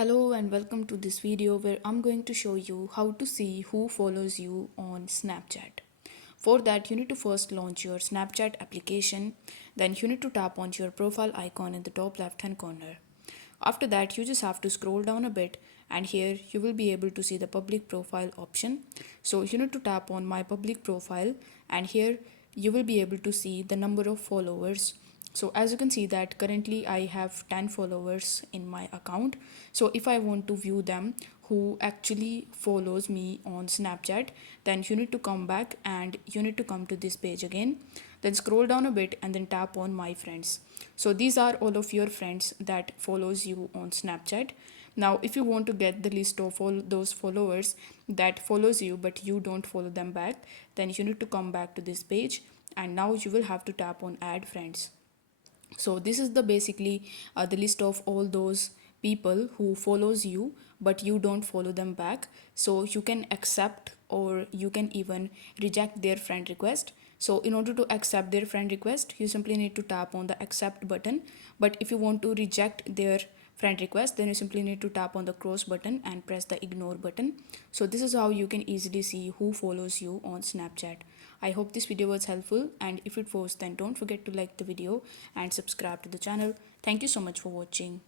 Hello and welcome to this video where I'm going to show you how to see who follows you on Snapchat. For that, you need to first launch your Snapchat application. Then you need to tap on your profile icon in the top left hand corner. After that, you just have to scroll down a bit, and here you will be able to see the public profile option. So you need to tap on my public profile, and here you will be able to see the number of followers. So as you can see that currently I have 10 followers in my account. So if I want to view them who actually follows me on Snapchat, then you need to come back and you need to come to this page again, then scroll down a bit and then tap on my friends. So these are all of your friends that follows you on Snapchat. Now if you want to get the list of all those followers that follows you but you don't follow them back, then you need to come back to this page, and now you will have to tap on add friends. So this is the basically the list of all those people who follows you but you don't follow them back. So you can accept or you can even reject their friend request. So in order to accept their friend request, you simply need to tap on the accept button. But if you want to reject their friend request, then you simply need to tap on the cross button and press the ignore button. So this is how you can easily see who follows you on Snapchat. I hope this video was helpful, and if it was, then don't forget to like the video and subscribe to the channel. Thank you so much for watching.